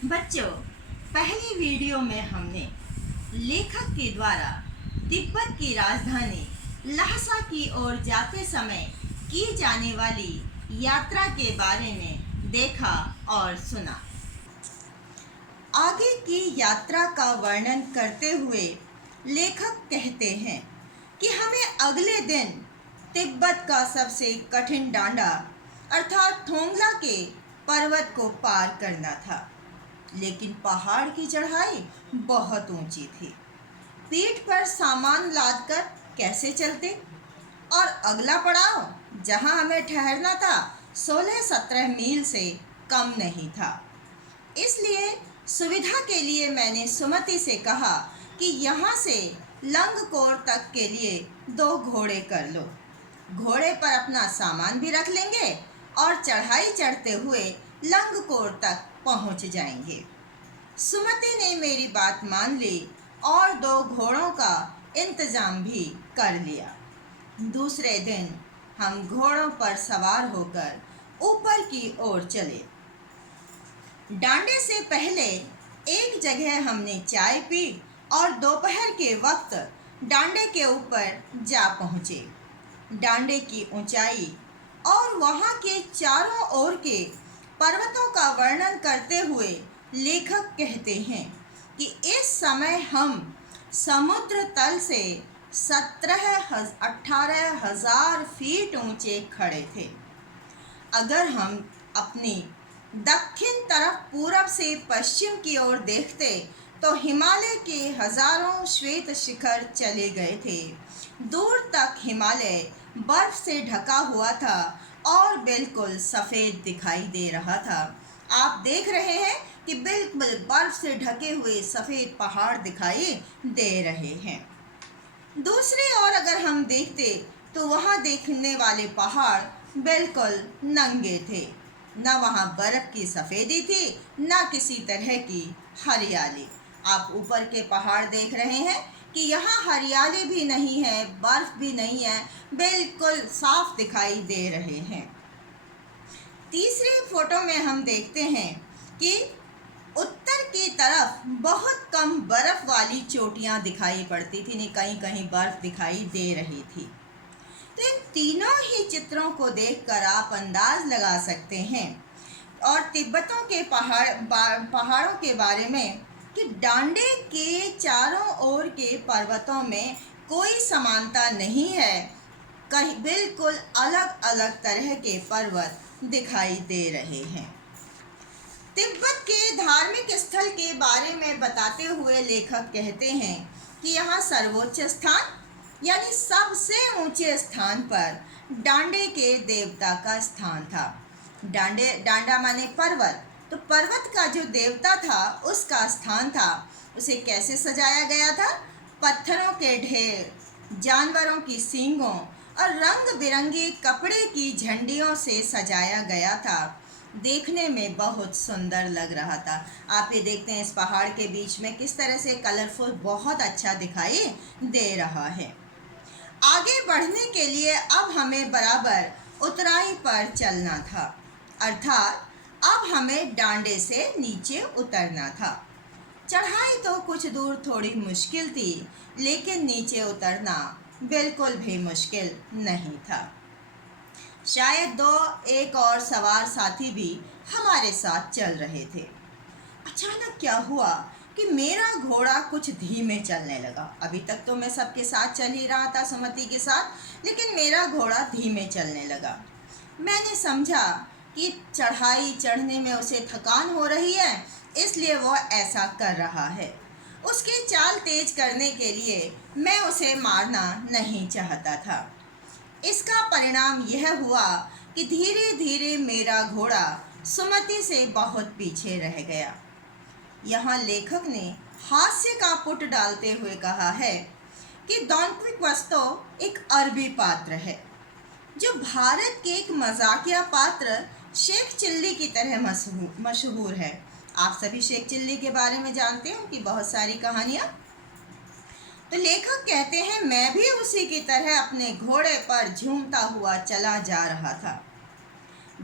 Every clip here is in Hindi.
बच्चों, पहली वीडियो में हमने लेखक के द्वारा तिब्बत की राजधानी लहसा की ओर जाते समय की जाने वाली यात्रा के बारे में देखा और सुना। आगे की यात्रा का वर्णन करते हुए लेखक कहते हैं कि हमें अगले दिन तिब्बत का सबसे कठिन डांडा अर्थात थोंगला के पर्वत को पार करना था, लेकिन पहाड़ की चढ़ाई बहुत ऊंची थी। पीठ पर सामान लादकर कैसे चलते? और अगला पड़ाव जहां हमें ठहरना था 16-17 मील से कम नहीं था। इसलिए सुविधा के लिए मैंने सुमति से कहा कि यहाँ से लंगकोर तक के लिए 2 घोड़े कर लो। घोड़े पर अपना सामान भी रख लेंगे और चढ़ाई चढ़ते हुए लंगकोर तक पहुँच जाएंगे। सुमति ने मेरी बात मान ली और 2 घोड़ों का इंतजाम भी कर लिया। दूसरे दिन हम घोड़ों पर सवार होकर ऊपर की ओर चले। डांडे से पहले एक जगह हमने चाय पी और दोपहर के वक्त डांडे के ऊपर जा पहुँचे। डांडे की ऊंचाई और वहाँ के चारों ओर के पर्वतों का वर्णन करते हुए लेखक कहते हैं कि इस समय हम समुद्र तल से 17-18 हज़ार फीट ऊंचे खड़े थे। अगर हम अपनी दक्षिण तरफ पूरब से पश्चिम की ओर देखते तो हिमालय के हजारों श्वेत शिखर चले गए थे। दूर तक हिमालय बर्फ से ढका हुआ था और बिल्कुल सफ़ेद दिखाई दे रहा था। आप देख रहे हैं कि बिल्कुल बर्फ से ढके हुए सफ़ेद पहाड़ दिखाई दे रहे हैं। दूसरी ओर अगर हम देखते तो वहाँ देखने वाले पहाड़ बिल्कुल नंगे थे। न वहाँ बर्फ़ की सफ़ेदी थी, न किसी तरह की हरियाली। आप ऊपर के पहाड़ देख रहे हैं कि यहाँ हरियाली भी नहीं है, बर्फ़ भी नहीं है, बिल्कुल साफ दिखाई दे रहे हैं। तीसरी फोटो में हम देखते हैं कि उत्तर की तरफ बहुत कम बर्फ़ वाली चोटियाँ दिखाई पड़ती थी, नहीं कहीं कहीं बर्फ़ दिखाई दे रही थी। तो इन तीनों ही चित्रों को देखकर आप अंदाज लगा सकते हैं और तिब्बतों के पहाड़ों के बारे में कि डांडे के चारों ओर के पर्वतों में कोई समानता नहीं है। कहीं बिल्कुल अलग अलग तरह के पर्वत दिखाई दे रहे हैं। तिब्बत के धार्मिक स्थल के बारे में बताते हुए लेखक कहते हैं कि यहाँ सर्वोच्च स्थान यानी सबसे ऊंचे स्थान पर डांडे के देवता का स्थान था। डांडा माने पर्वत, तो पर्वत का जो देवता था उसका स्थान था। उसे कैसे सजाया गया था? पत्थरों के ढेर, जानवरों की सींगों और रंग बिरंगे कपड़े की झंडियों से सजाया गया था। देखने में बहुत सुंदर लग रहा था। आप ये देखते हैं इस पहाड़ के बीच में किस तरह से कलरफुल बहुत अच्छा दिखाई दे रहा है। आगे बढ़ने के लिए अब हमें बराबर उतराई पर चलना था, अर्थात अब हमें डांडे से नीचे उतरना था। चढ़ाई तो कुछ दूर थोड़ी मुश्किल थी, लेकिन नीचे उतरना बिल्कुल भी मुश्किल नहीं था। शायद 1 और सवार साथी भी हमारे साथ चल रहे थे। अचानक क्या हुआ कि मेरा घोड़ा कुछ धीमे चलने लगा। अभी तक तो मैं सबके साथ चल ही रहा था, सुमति के साथ, लेकिन मेरा घोड़ा धीमे चलने लगा। मैंने समझा कि चढ़ाई चढ़ने में उसे थकान हो रही है, इसलिए वो ऐसा कर रहा है। उसकी चाल तेज करने के लिए मैं उसे मारना नहीं चाहता था। इसका परिणाम यह हुआ कि धीरे धीरे मेरा घोड़ा सुमति से बहुत पीछे रह गया। यहाँ लेखक ने हास्य का पुट डालते हुए कहा है कि डॉन क्विक्सोतो एक अरबी पात्र है जो भारत के एक मजाकिया पात्र शेख चिल्ली की तरह मशहूर है। आप सभी शेख चिल्ली के बारे में जानते हो कि बहुत सारी कहानियाँ। तो लेखक कहते हैं मैं भी उसी की तरह अपने घोड़े पर झूमता हुआ चला जा रहा था।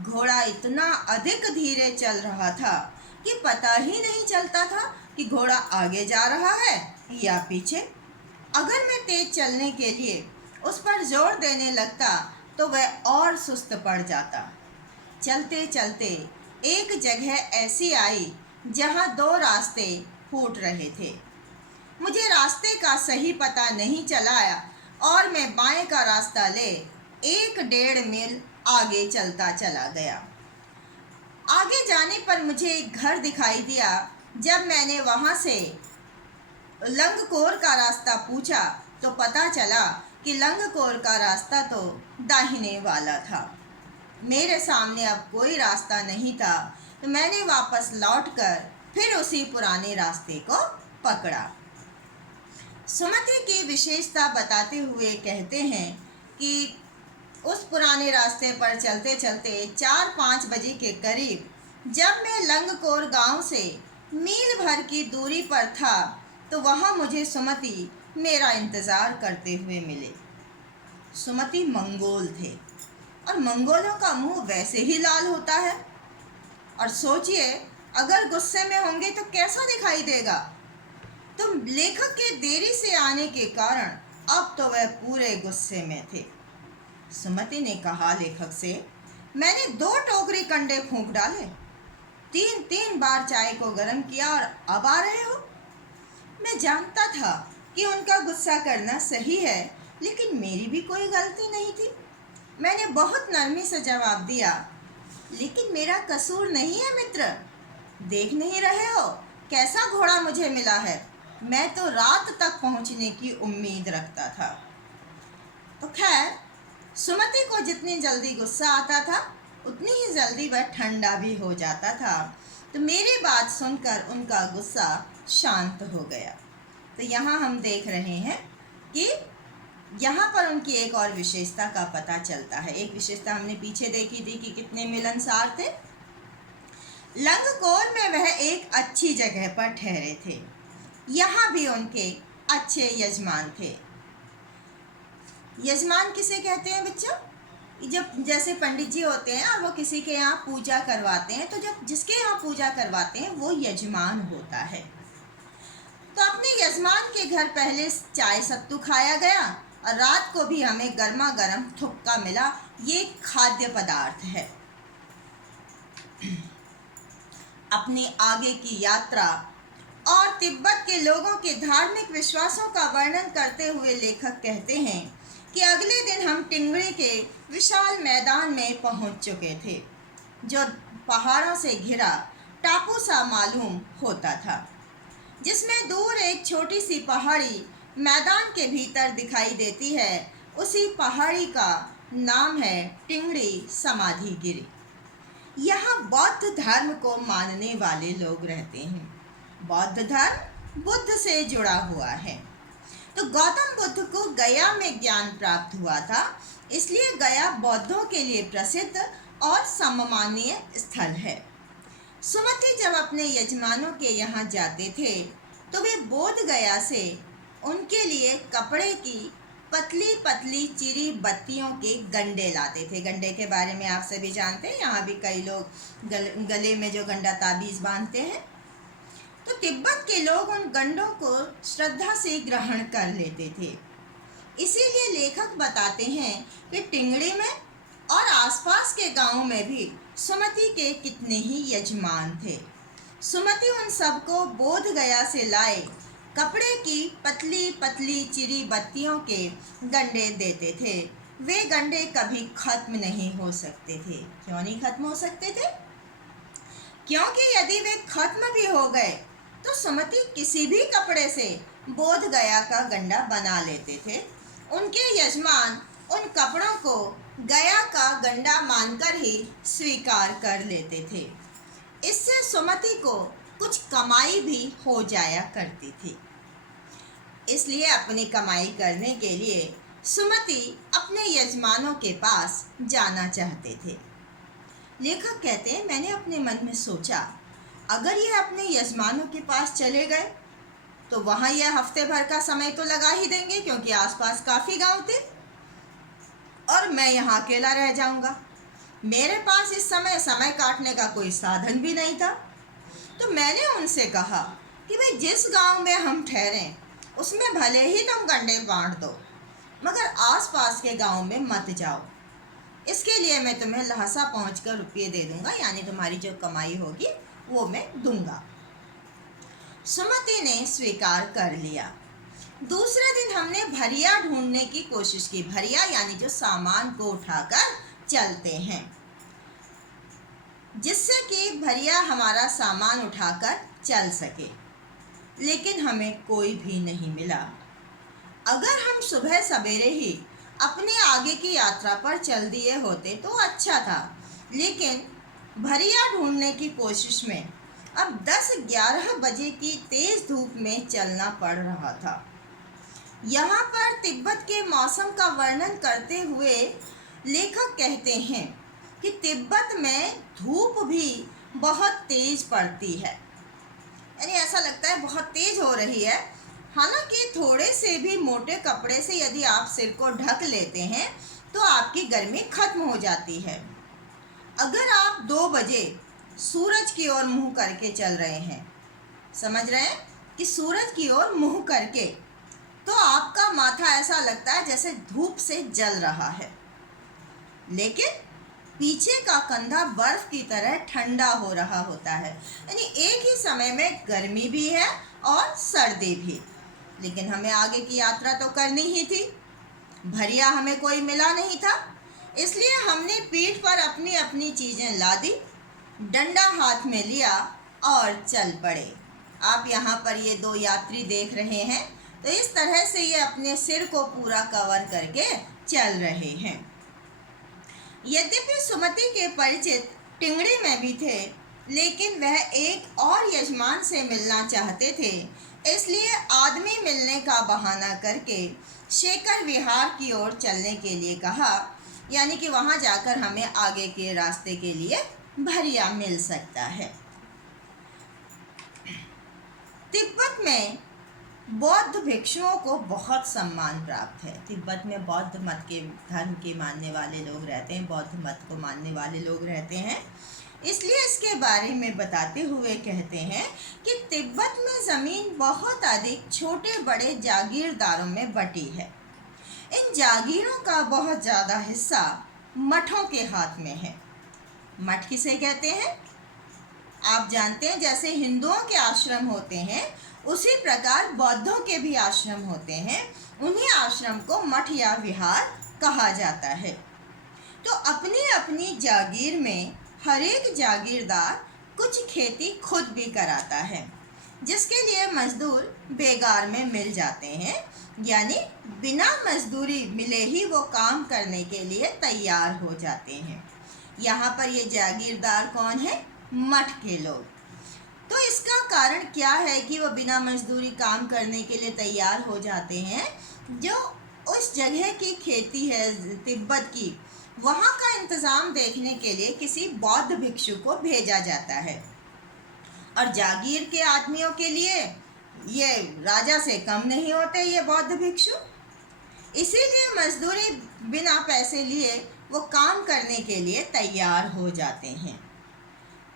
घोड़ा इतना अधिक धीरे चल रहा था कि पता ही नहीं चलता था कि घोड़ा आगे जा रहा है या पीछे। अगर मैं तेज चलने के लिए उस पर जोर देने लगता तो वह और सुस्त पड़ जाता। चलते चलते एक जगह ऐसी आई जहाँ दो रास्ते फूट रहे थे। मुझे रास्ते का सही पता नहीं चलाया और मैं बाएं का रास्ता ले 1-1.5 मील आगे चलता चला गया। आगे जाने पर मुझे एक घर दिखाई दिया। जब मैंने वहाँ से लंगकोर का रास्ता पूछा तो पता चला कि लंगकोर का रास्ता तो दाहिने वाला था। मेरे सामने अब कोई रास्ता नहीं था तो मैंने वापस लौटकर फिर उसी पुराने रास्ते को पकड़ा। सुमति की विशेषता बताते हुए कहते हैं कि उस पुराने रास्ते पर चलते चलते 4-5 बजे के करीब जब मैं लंगकोर गांव से मील भर की दूरी पर था तो वहां मुझे सुमति मेरा इंतज़ार करते हुए मिले। सुमति मंगोल थे और मंगोलों का मुंह वैसे ही लाल होता है। और सोचिए, अगर गुस्से में होंगे तो कैसा दिखाई देगा। तो लेखक के देरी से आने के कारण अब तो वह पूरे गुस्से में थे। सुमति ने कहा लेखक से, मैंने 2 टोकरी कंडे फूंक डाले, 3 बार चाय को गर्म किया और अब आ रहे हो। मैं जानता था कि उनका गुस्सा करना सही है, लेकिन मेरी भी कोई गलती नहीं थी। मैंने बहुत नरमी से जवाब दिया, लेकिन मेरा कसूर नहीं है मित्र। देख नहीं रहे हो कैसा घोड़ा मुझे मिला है। मैं तो रात तक पहुंचने की उम्मीद रखता था। तो खैर, सुमति को जितनी जल्दी गुस्सा आता था उतनी ही जल्दी वह ठंडा भी हो जाता था। तो मेरी बात सुनकर उनका गुस्सा शांत हो गया। तो यहाँ हम देख रहे हैं कि यहाँ पर उनकी एक और विशेषता का पता चलता है। एक विशेषता हमने पीछे देखी थी कि कितने मिलनसार थे। लंगकोर में वह एक अच्छी जगह पर ठहरे थे। यहाँ भी उनके अच्छे यजमान थे। यजमान किसे कहते हैं बच्चों? जब जैसे पंडित जी होते हैं और वो किसी के यहाँ पूजा करवाते हैं, तो जब जिसके यहाँ पूजा करवाते हैं वो यजमान होता है। तो अपने यजमान के घर पहले चाय सत्तू खाया गया और रात को भी हमें गर्मा गर्म थुक्का मिला। ये खाद्य पदार्थ है। अपनी आगे की यात्रा और तिब्बत के लोगों के धार्मिक विश्वासों का वर्णन करते हुए लेखक कहते हैं कि अगले दिन हम टिंगड़ी के विशाल मैदान में पहुंच चुके थे, जो पहाड़ों से घिरा टापू सा मालूम होता था, जिसमें दूर एक छोटी सी पहाड़ी मैदान के भीतर दिखाई देती है। उसी पहाड़ी का नाम है टिंगड़ी समाधिगिरी। यहाँ बौद्ध धर्म को मानने वाले लोग रहते हैं। बौद्ध धर्म बुद्ध से जुड़ा हुआ है। तो गौतम बुद्ध को गया में ज्ञान प्राप्त हुआ था, इसलिए गया बौद्धों के लिए प्रसिद्ध और सम्मानीय स्थल है। सुमति जब अपने यजमानों के यहाँ जाते थे तो वे बोध गया से उनके लिए कपड़े की पतली पतली चिरी बत्तियों के गंडे लाते थे। गंडे के बारे में आप सभी जानते हैं। यहाँ भी कई लोग गले में जो गंडा ताबीज़ बांधते हैं। तो तिब्बत के लोग उन गंडों को श्रद्धा से ग्रहण कर लेते थे। इसीलिए लेखक बताते हैं कि टिंगड़ी में और आसपास के गांवों में भी सुमति के कितने ही यजमान थे। सुमति उन सबको बोध गया से लाए कपड़े की पतली पतली चिरी बत्तियों के गंडे देते थे। वे गंडे कभी खत्म नहीं हो सकते थे। क्यों नहीं खत्म हो सकते थे? क्योंकि यदि वे खत्म भी हो गए तो सुमति किसी भी कपड़े से बोध गया का गंडा बना लेते थे। उनके यजमान उन कपड़ों को गया का गंडा मानकर ही स्वीकार कर लेते थे। इससे सुमति को कुछ कमाई भी हो जाया करती थी। इसलिए अपनी कमाई करने के लिए सुमति अपने यजमानों के पास जाना चाहते थे। लेखक कहते हैं, मैंने अपने मन में सोचा, अगर ये अपने यजमानों के पास चले गए तो वहाँ यह हफ्ते भर का समय तो लगा ही देंगे, क्योंकि आसपास काफ़ी गांव थे, और मैं यहाँ अकेला रह जाऊँगा। मेरे पास इस समय काटने का कोई साधन भी नहीं था। तो मैंने उनसे कहा कि भाई जिस गांव में हम ठहरें उसमें भले ही तुम गंडे बांट दो, मगर आसपास के गांव में मत जाओ। इसके लिए मैं तुम्हें लहसा पहुंचकर रुपये दे दूंगा, यानी तुम्हारी जो कमाई होगी वो मैं दूंगा। सुमति ने स्वीकार कर लिया। दूसरे दिन हमने भरिया ढूंढने की कोशिश की। भरिया यानी जो सामान को उठाकर चलते हैं, जिससे कि भरिया हमारा सामान उठाकर चल सके, लेकिन हमें कोई भी नहीं मिला। अगर हम सुबह सवेरे ही अपने आगे की यात्रा पर चल दिए होते तो अच्छा था, लेकिन भरिया ढूंढने की कोशिश में अब 10-11 बजे की तेज धूप में चलना पड़ रहा था। यहाँ पर तिब्बत के मौसम का वर्णन करते हुए लेखक कहते हैं कि तिब्बत में धूप भी बहुत तेज पड़ती है, यानी ऐसा लगता है बहुत तेज हो रही है। हालांकि थोड़े से भी मोटे कपड़े से यदि आप सिर को ढक लेते हैं तो आपकी गर्मी खत्म हो जाती है। अगर आप 2 बजे सूरज की ओर मुंह करके चल रहे हैं, समझ रहे हैं कि सूरज की ओर मुंह करके, तो आपका माथा ऐसा लगता है जैसे धूप से जल रहा है, लेकिन पीछे का कंधा बर्फ की तरह ठंडा हो रहा होता है। यानी एक ही समय में गर्मी भी है और सर्दी भी। लेकिन हमें आगे की यात्रा तो करनी ही थी। भरिया हमें कोई मिला नहीं था, इसलिए हमने पीठ पर अपनी अपनी चीज़ें लादी, डंडा हाथ में लिया और चल पड़े। आप यहाँ पर ये 2 यात्री देख रहे हैं, तो इस तरह से ये अपने सिर को पूरा कवर करके चल रहे हैं। यद्यपि सुमति के परिचित टिंगड़ी में भी थे, लेकिन वह एक और यजमान से मिलना चाहते थे, इसलिए आदमी मिलने का बहाना करके शेखर विहार की ओर चलने के लिए कहा, यानी कि वहाँ जाकर हमें आगे के रास्ते के लिए भरिया मिल सकता है। तिब्बत में बौद्ध भिक्षुओं को बहुत सम्मान प्राप्त है। तिब्बत में बौद्ध मत के धर्म के मानने वाले लोग रहते हैं, बौद्ध मत को मानने वाले लोग रहते हैं। इसलिए इसके बारे में बताते हुए कहते हैं कि तिब्बत में ज़मीन बहुत अधिक छोटे बड़े जागीरदारों में बटी है। इन जागीरों का बहुत ज़्यादा हिस्सा मठों के हाथ में है। मठ किसे कहते हैं आप जानते हैं, जैसे हिंदुओं के आश्रम होते हैं उसी प्रकार बौद्धों के भी आश्रम होते हैं। उन्हीं आश्रम को मठ या विहार कहा जाता है। तो अपनी अपनी जागीर में हर एक जागीरदार कुछ खेती खुद भी कराता है, जिसके लिए मजदूर बेगार में मिल जाते हैं, यानी बिना मजदूरी मिले ही वो काम करने के लिए तैयार हो जाते हैं। यहाँ पर ये जागीरदार कौन है? मठ के लोग। तो इसका कारण क्या है कि वो बिना मजदूरी काम करने के लिए तैयार हो जाते हैं? जो उस जगह की खेती है तिब्बत की, वहाँ का इंतज़ाम देखने के लिए किसी बौद्ध भिक्षु को भेजा जाता है। और जागीर के आदमियों के लिए ये राजा से कम नहीं होते ये बौद्ध भिक्षु, इसीलिए मजदूरी बिना पैसे लिए वो काम करने के लिए तैयार हो जाते हैं।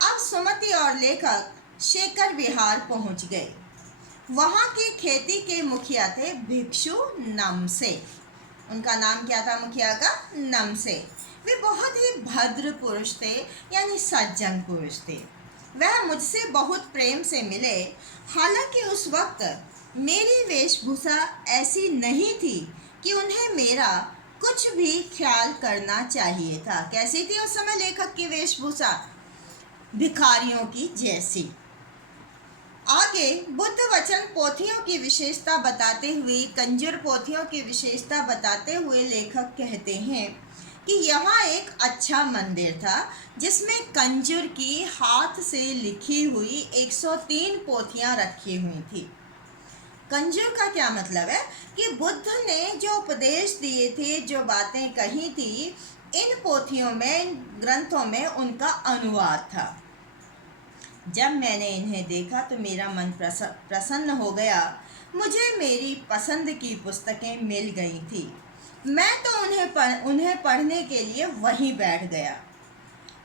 अब सुमति और लेखक शेखर विहार पहुंच गए। वहाँ की खेती के मुखिया थे भिक्षु नमसे। उनका नाम क्या था मुखिया का? नमसे। वे बहुत ही भद्र पुरुष थे, यानी सज्जन पुरुष थे। वह मुझसे बहुत प्रेम से मिले। हालांकि उस वक्त मेरी वेशभूषा ऐसी नहीं थी कि उन्हें मेरा कुछ भी ख्याल करना चाहिए था। कैसी थी उस समय लेखक की वेशभूषा? भिखारियों की जैसी। आगे बुद्ध वचन पोथियों की विशेषता बताते हुए, कंजूर पोथियों की विशेषता बताते हुए लेखक कहते हैं कि यहाँ एक अच्छा मंदिर था जिसमें कंजूर की हाथ से लिखी हुई 103 पोथियाँ रखी हुई थी। कंजूर का क्या मतलब है कि बुद्ध ने जो उपदेश दिए थे, जो बातें कही थी, इन पोथियों में, इन ग्रंथों में उनका अनुवाद था। जब मैंने इन्हें देखा तो मेरा मन प्रसन्न हो गया। मुझे मेरी पसंद की पुस्तकें मिल गई थी। मैं तो उन्हें पढ़ने के लिए वहीं बैठ गया।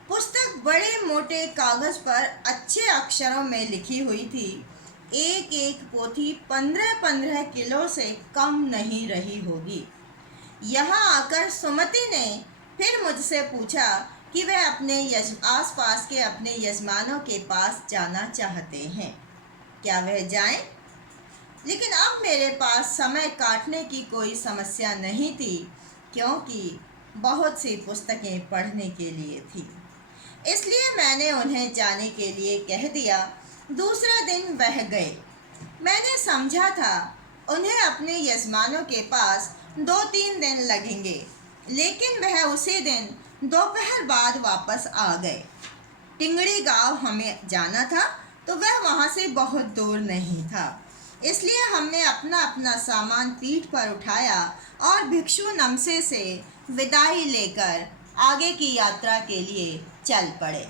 पुस्तक बड़े मोटे कागज पर अच्छे अक्षरों में लिखी हुई थी। एक एक पोथी 15-15 किलो से कम नहीं रही होगी। यहाँ आकर सुमति ने फिर मुझसे पूछा कि वह अपने आसपास के अपने यजमानों के पास जाना चाहते हैं, क्या वह जाएं? लेकिन अब मेरे पास समय काटने की कोई समस्या नहीं थी, क्योंकि बहुत सी पुस्तकें पढ़ने के लिए थी। इसलिए मैंने उन्हें जाने के लिए कह दिया। दूसरा दिन बह गए। मैंने समझा था उन्हें अपने यजमानों के पास 2-3 दिन लगेंगे, लेकिन वह उसी दिन दोपहर बाद वापस आ गए। टिंगड़ी गांव हमें जाना था, तो वह वहाँ से बहुत दूर नहीं था। इसलिए हमने अपना अपना सामान पीठ पर उठाया और भिक्षु नमसे से विदाई लेकर आगे की यात्रा के लिए चल पड़े।